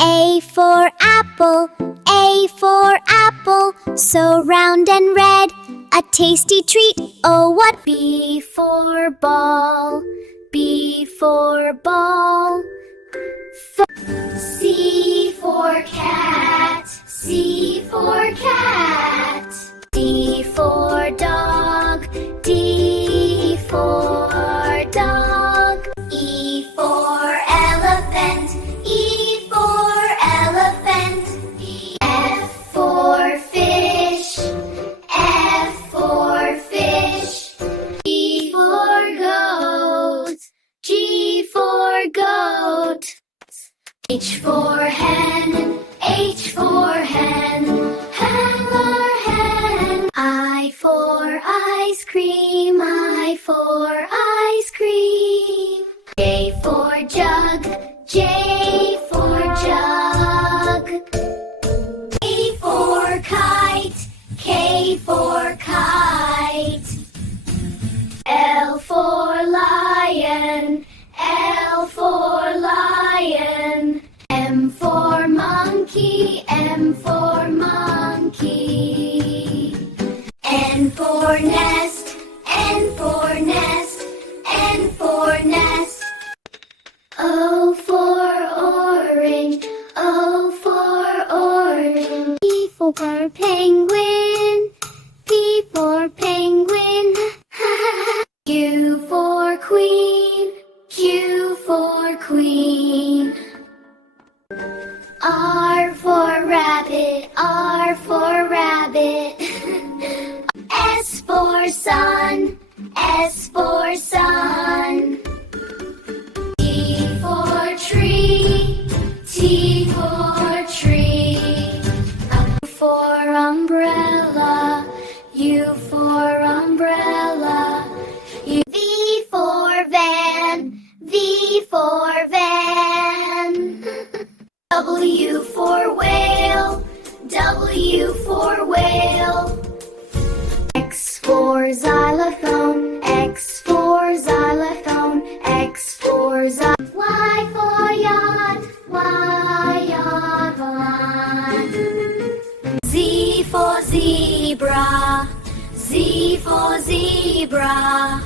A for apple, A for apple, so round and red, a tasty treat, oh what. B for ball, B for ball. C for cat, C for cat. D for dog, D for dog. E for elephant, E for elephant. F for fish, F for fish. G for goat, G for goat. H for hen, H for hen, hen or hen. I for ice cream, I for ice cream. J for jug, J for jug. K for kite, K for kite. L for lion, L for lion. M for monkey, M for monkey. N for nest, N for nest, N for nest. O for orange, O for orange. P for penguin, P for penguin. Q for queen, Q for queen. R for rabbit, R for rabbit. S for sun, S for sun. T for tree, T for tree. U for umbrella, U for umbrella. V for van, V for van. W for whale, W for whale. X for xylophone, X for xylophone, X for xylophone. Y for yacht, Y yacht. Z for zebra, Z for zebra.